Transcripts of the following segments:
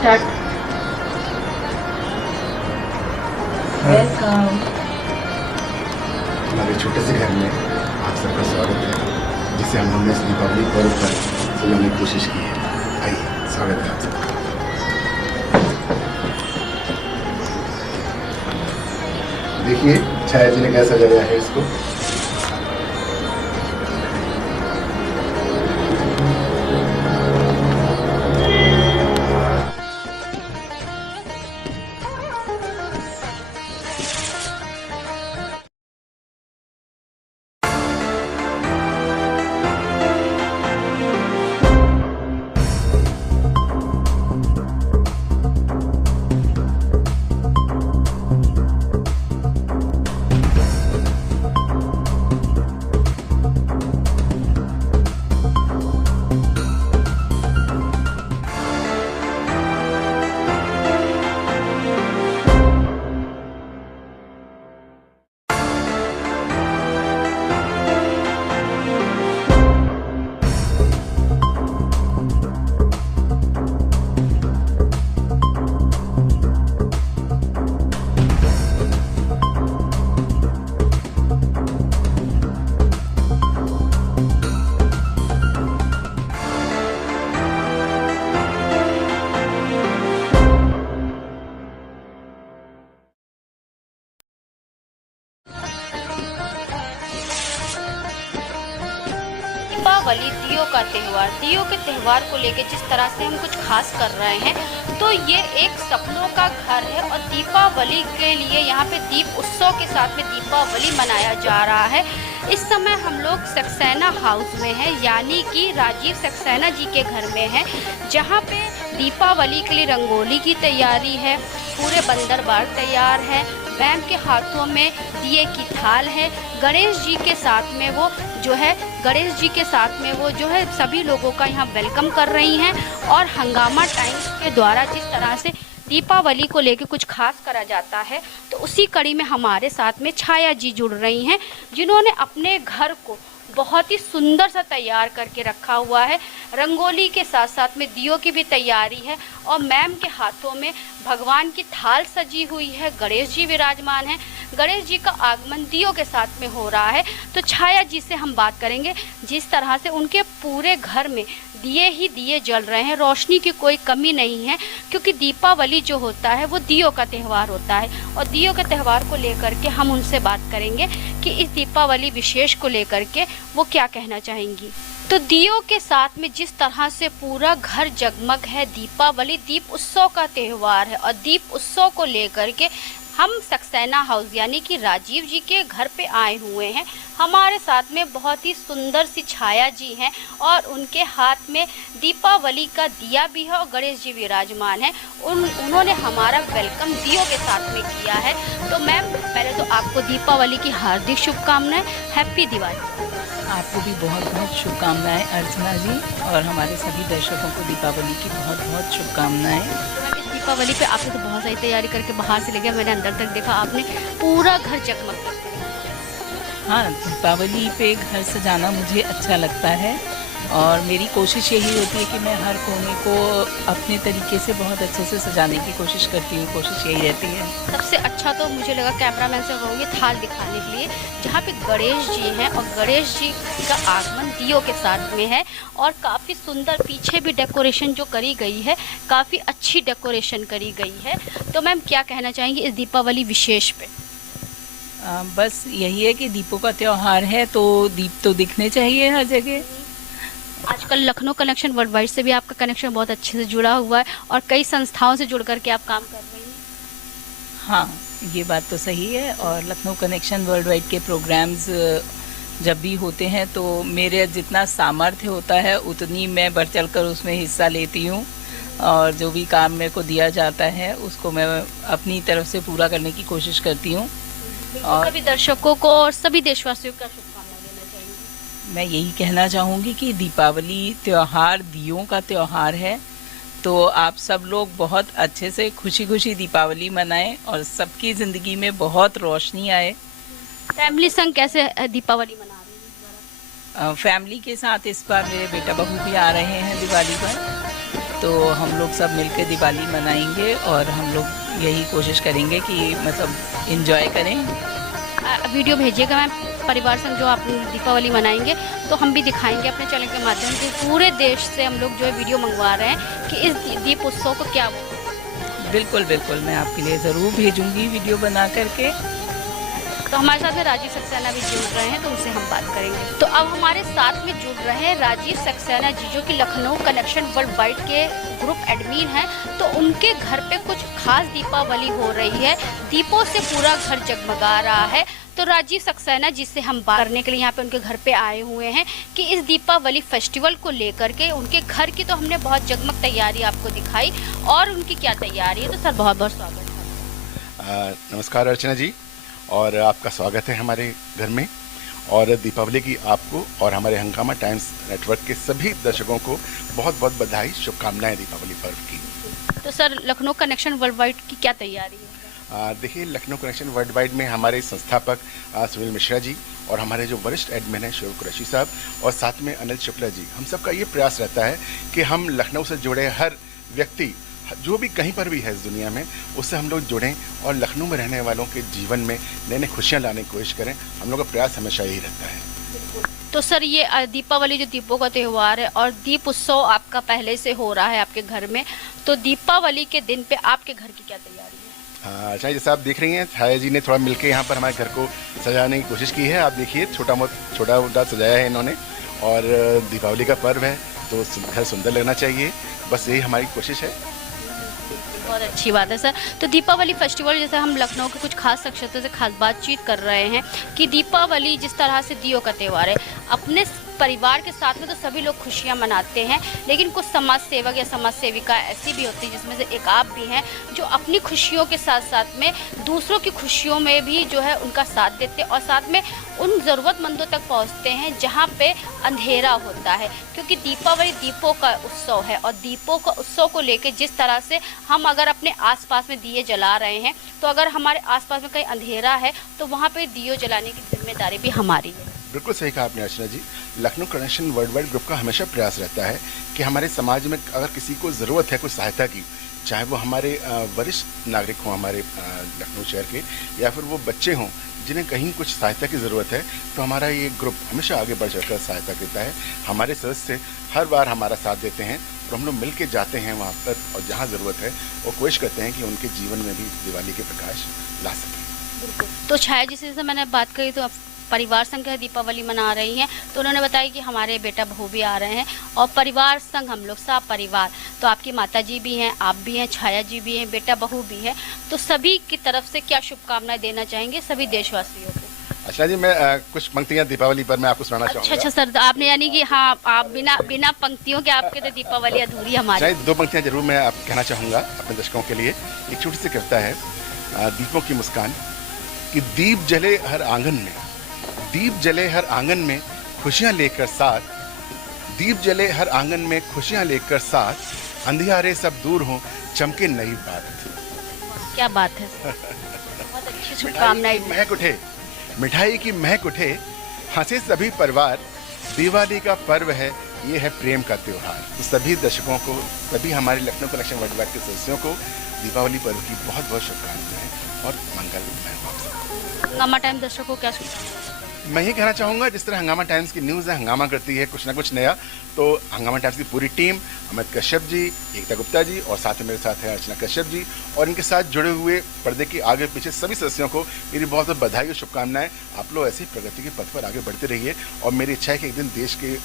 Start. Welcome. हमारे छोटे से घर में आप सबका स्वागत है, जिसे हमने इस दीपावली पर्व पर सजाने की कोशिश की है। आइए, स्वागत है आप सबका। देखिए छाया जी ने कैसा सजाया है इसको। दीपावली दियों का त्यौहार, दियों के त्यौहार को लेकर जिस तरह से हम कुछ खास कर रहे हैं, तो ये एक सपनों का घर है और दीपावली के लिए यहाँ पे दीप उत्सव के साथ में दीपावली मनाया जा रहा है। इस समय हम लोग सक्सेना हाउस में हैं, यानी कि राजीव सक्सेना जी के घर में हैं, जहाँ पे दीपावली के लिए रंगोली की तैयारी है, पूरे बंदर बार तैयार है, मैम के हाथों में दिए की थाल है, गणेश जी के साथ में वो जो है सभी लोगों का यहाँ वेलकम कर रही हैं। और हंगामा टाइम्स के द्वारा जिस तरह से दीपावली को लेकर कुछ खास करा जाता है, तो उसी कड़ी में हमारे साथ में छाया जी जुड़ रही हैं, जिन्होंने अपने घर को बहुत ही सुंदर सा तैयार करके रखा हुआ है। रंगोली के साथ साथ में दियों की भी तैयारी है और मैम के हाथों में भगवान की थाल सजी हुई है, गणेश जी विराजमान हैं, गणेश जी का आगमन दियों के साथ में हो रहा है। तो छाया जी से हम बात करेंगे, जिस तरह से उनके पूरे घर में दिए ही दिए जल रहे हैं, रोशनी की कोई कमी नहीं है, क्योंकि दीपावली जो होता है वो दियों का त्यौहार होता है। और दियों के त्यौहार को लेकर के हम उनसे बात करेंगे कि इस दीपावली विशेष को लेकर के वो क्या कहना चाहेंगी। तो दियों के साथ में जिस तरह से पूरा घर जगमग है, दीपावली दीप उत्सव का त्यौहार है और दीप उत्सव को लेकर के हम सक्सेना हाउस यानी कि राजीव जी के घर पे आए हुए हैं। हमारे साथ में बहुत ही सुंदर सी छाया जी हैं और उनके हाथ में दीपावली का दिया भी है और गणेश जी विराजमान हैं। उन्होंने हमारा वेलकम दियों के साथ में किया है। तो मैम, पहले तो आपको दीपावली की हार्दिक शुभकामनाएं, हैप्पी दिवाली। आपको भी बहुत बहुत शुभकामनाएं अर्चना जी, और हमारे सभी दर्शकों को दीपावली की बहुत बहुत शुभकामनाएं। दीपावली पे आपने तो बहुत सारी तैयारी करके बाहर से लेके मैंने अंदर तक देखा, आपने पूरा घर जगमग करके। हाँ, दीपावली पे घर सजाना मुझे अच्छा लगता है और मेरी कोशिश यही होती है कि मैं हर कोने को अपने तरीके से बहुत अच्छे से सजाने की कोशिश करती हूँ। कोशिश यही रहती है। सबसे अच्छा तो मुझे लगा कैमरामैन से कहूँगी थाल दिखाने के लिए, जहाँ पे गणेश जी हैं और गणेश जी का आगमन दियों के साथ में है और काफ़ी सुंदर पीछे भी डेकोरेशन जो करी गई है, काफ़ी अच्छी डेकोरेशन करी गई है। तो मैम, क्या कहना चाहेंगी इस दीपावली विशेष पे? बस यही है कि दीपों का त्यौहार है, तो दीप तो दिखने चाहिए हर जगह। आजकल लखनऊ कनेक्शन वर्ल्ड वाइड से भी आपका कनेक्शन बहुत अच्छे से जुड़ा हुआ है और कई संस्थाओं से जुड़ करके आप काम कर रही हैं। हाँ, ये बात तो सही है। और लखनऊ कनेक्शन वर्ल्ड वाइड के प्रोग्राम्स जब भी होते हैं तो मेरे जितना सामर्थ्य होता है उतनी मैं बढ़ चढ़ कर उसमें हिस्सा लेती हूँ, और जो भी काम मेरे को दिया जाता है उसको मैं अपनी तरफ से पूरा करने की कोशिश करती हूँ। और सभी दर्शकों को और सभी देशवासियों का शुभकामनाएं देना चाहेंगी। मैं यही कहना चाहूँगी कि दीपावली त्यौहार दियों का त्यौहार है, तो आप सब लोग बहुत अच्छे से खुशी खुशी दीपावली मनाएं और सबकी ज़िंदगी में बहुत रोशनी आए। फैमिली संग कैसे दीपावली मना रही हैं? फैमिली के साथ इस बार मेरे बेटा बहू भी आ रहे हैं दिवाली पर। तो हम लोग सब मिलकर दिवाली मनाएंगे और हम लोग यही कोशिश करेंगे कि मतलब इन्जॉय करें। वीडियो भेजिएगा मैम, परिवार संग जो आप दीपावली मनाएंगे तो हम भी दिखाएंगे अपने चैनल के माध्यम से। पूरे देश से हम लोग जो है वीडियो मंगवा रहे हैं कि इस दीप उत्सव को क्या बिल्कुल बिल्कुल, मैं आपके लिए ज़रूर भेजूंगी वीडियो बना करके। तो हमारे साथ में राजीव सक्सेना भी जुड़ रहे हैं, तो उनसे हम बात करेंगे। तो अब हमारे साथ में जुड़ रहे हैं राजीव सक्सेना जी, जो कि लखनऊ कनेक्शन वर्ल्ड वाइड के ग्रुप एडमिन हैं। तो उनके घर पे कुछ खास दीपावली हो रही है, दीपों से पूरा घर जगमगा रहा है। तो राजीव सक्सेना जी से हम बात करने के लिए यहाँ पे उनके घर पे आए हुए हैं कि इस दीपावली फेस्टिवल को लेकर के उनके घर की तो हमने बहुत जगमग तैयारी आपको दिखाई, और उनकी क्या तैयारी है। तो सर बहुत बहुत स्वागत है। नमस्कार अर्चना जी, और आपका स्वागत है हमारे घर में। और दीपावली की आपको और हमारे हंगामा टाइम्स नेटवर्क के सभी दर्शकों को बहुत बहुत बधाई, शुभकामनाएं दीपावली पर्व की। तो sir Lucknow connection world wide की क्या तैयारी है? देखिए, लखनऊ कनेक्शन वर्ल्ड वाइड में हमारे संस्थापक सुनील मिश्रा जी और हमारे जो वरिष्ठ एडमिन हैं शिव कुरैशी साहब और साथ में अनिल शुक्ला जी, हम सबका ये प्रयास रहता है कि हम लखनऊ से जुड़े हर व्यक्ति जो भी कहीं पर भी है इस दुनिया में, उससे हम लोग जुड़ें और लखनऊ में रहने वालों के जीवन में नई नई खुशियाँ लाने की कोशिश करें। हम लोग का प्रयास हमेशा यही रहता है। तो सर ये दीपावली जो दीपों का त्यौहार है और दीप उत्सव आपका पहले से हो रहा है आपके घर में, तो दीपावली के दिन पे आपके घर की क्या तैयारी है? हाँ, अच्छा, जैसे आप देख रही हैं, छाया जी ने थोड़ा मिलके यहाँ पर हमारे घर को सजाने की कोशिश की है। आप देखिए, छोटा मोटा सजाया है इन्होंने, और दीपावली का पर्व है तो घर सुंदर लगना चाहिए, बस यही हमारी कोशिश है। बहुत अच्छी बात है सर। तो दीपावली फेस्टिवल, जैसे हम लखनऊ के कुछ खास शख्सियतों से खास बातचीत कर रहे हैं कि दीपावली जिस तरह से दियों का त्यौहार है, अपने परिवार के साथ में तो सभी लोग खुशियां मनाते हैं, लेकिन कुछ समाज सेवक या समाज सेविका ऐसी भी होती है, जिसमें से एक आप भी हैं, जो अपनी खुशियों के साथ साथ में दूसरों की खुशियों में भी जो है उनका साथ देते हैं और साथ में उन ज़रूरतमंदों तक पहुंचते हैं जहां पे अंधेरा होता है। क्योंकि दीपावली दीपों का उत्सव है, और दीपों का उत्सव को लेकर जिस तरह से हम अगर अपने आसपास में दिए जला रहे हैं, तो अगर हमारे आसपास में कहीं अंधेरा है तो वहाँ पे दियो जलाने की जिम्मेदारी भी हमारी है। बिल्कुल सही कहा आपने Archana ji. Lucknow connection world wide group का हमेशा प्रयास रहता है कि हमारे समाज में अगर किसी को ज़रूरत है कुछ सहायता की, चाहे वो हमारे वरिष्ठ नागरिक हों हमारे लखनऊ शहर के, या फिर वो बच्चे हों जिन्हें कहीं कुछ सहायता की ज़रूरत है, तो हमारा ये ग्रुप हमेशा आगे बढ़ चढ़कर सहायता करता है। हमारे सदस्य हर बार हमारा साथ देते हैं और हम लोग मिल के जाते हैं वहाँ पर, और जहाँ ज़रूरत है वो कोशिश करते हैं कि उनके जीवन में भी दिवाली के प्रकाश ला सकें। तो छाया जी से मैंने बात करी, तो परिवार संग है दीपावली मना रही हैं, तो उन्होंने बताया कि हमारे बेटा बहू भी आ रहे हैं और परिवार संग हम लोग सब परिवार, तो आपकी माता जी भी हैं, आप भी हैं, छाया जी भी हैं, बेटा बहू भी है, तो सभी की तरफ से क्या शुभकामनाएं देना चाहेंगे सभी देशवासियों को? अच्छा जी, मैं कुछ पंक्तियाँ दीपावली पर मैं आपको सुनाना चाहूँगा। अच्छा सर, आपने यानी कि हाँ, आप बिना पंक्तियों के आपके तो दीपावली अधूरी हमारी। दो पंक्तियाँ जरूर मैं आप कहना चाहूँगा अपने दर्शकों के लिए। एक छोटी सी कविता है, दीपों की मुस्कान, कि दीप जले हर आंगन में, दीप जले हर आंगन में खुशियाँ लेकर साथ, दीप जले हर आंगन में खुशियाँ लेकर साथ, अंधियारे सब दूर हों, चमके नई बात। क्या बात है, बहुत अच्छी शुभकामनाएं। महक उठे, मिठाई की महक उठे, हंसे सभी परिवार, दिवाली का पर्व है, ये है प्रेम का त्योहार। तो सभी दर्शकों को, सभी हमारे लखनऊ कनेक्शन वर्ल्ड वाइड के सदस्यों को दीपावली पर्व की बहुत बहुत शुभकामनाएं और मंगलमय हो आप सबको। हंगामा टाइम दर्शकों को क्या शुभकामनाएं? मैं ही कहना चाहूँगा, जिस तरह हंगामा टाइम्स की न्यूज़ है, हंगामा करती है कुछ ना कुछ नया, तो हंगामा टाइम्स की पूरी टीम, अमित कश्यप जी, एकता गुप्ता जी और साथ में मेरे साथ है अर्चना कश्यप जी, और इनके साथ जुड़े हुए पर्दे के आगे पीछे सभी सदस्यों को मेरी बहुत बहुत बधाई और शुभकामनाएं। आप लोग ऐसी प्रगति के पथ पर आगे बढ़ते रहिए, और मेरी इच्छा है कि एक दिन देश के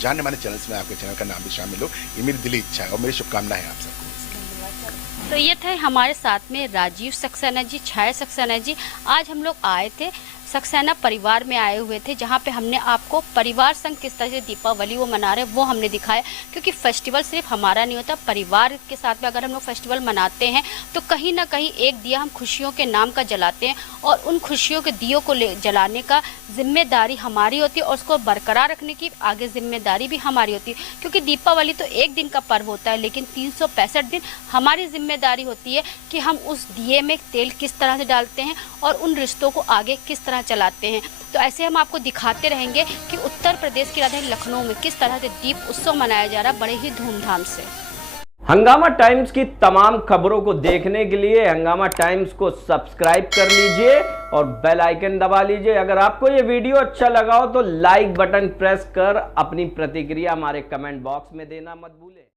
जाने माने चैनल्स में आपके चैनल का नाम भी शामिल हो, ये मेरी दिली इच्छा है और मेरी शुभकामनाएं आप सबको। तो ये थे हमारे साथ में राजीव सक्सेना जी, छाया सक्सेना जी। आज हम लोग आए थे, सक्सेना परिवार में आए हुए थे, जहाँ पे हमने आपको परिवार संग किस तरह से दीपावली वो मना रहे वो हमने दिखाया। क्योंकि फेस्टिवल सिर्फ हमारा नहीं होता, परिवार के साथ में अगर हम लोग फेस्टिवल मनाते हैं तो कहीं ना कहीं एक दिया हम खुशियों के नाम का जलाते हैं, और उन खुशियों के दियों को जलाने का जिम्मेदारी हमारी होती है, और उसको बरकरार रखने की आगे जिम्मेदारी भी हमारी होती है। क्योंकि दीपावली तो एक दिन का पर्व होता है, लेकिन 365 दिन हमारी जिम्मेदारी होती है कि हम उस दिए में तेल किस तरह से डालते हैं और उन रिश्तों को आगे किस तरह चलाते हैं। तो ऐसे हम आपको दिखाते रहेंगे कि उत्तर प्रदेश की राजधानी लखनऊ में किस तरह से दीप उत्सव मनाया जा रहा है, बड़े ही धूमधाम से। हंगामा टाइम्स की तमाम खबरों को देखने के लिए हंगामा टाइम्स को सब्सक्राइब कर लीजिए और बेल आइकन दबा लीजिए। अगर आपको ये वीडियो अच्छा लगा हो तो लाइक बटन प्रेस कर अपनी प्रतिक्रिया हमारे कमेंट बॉक्स में देना मत भूलें।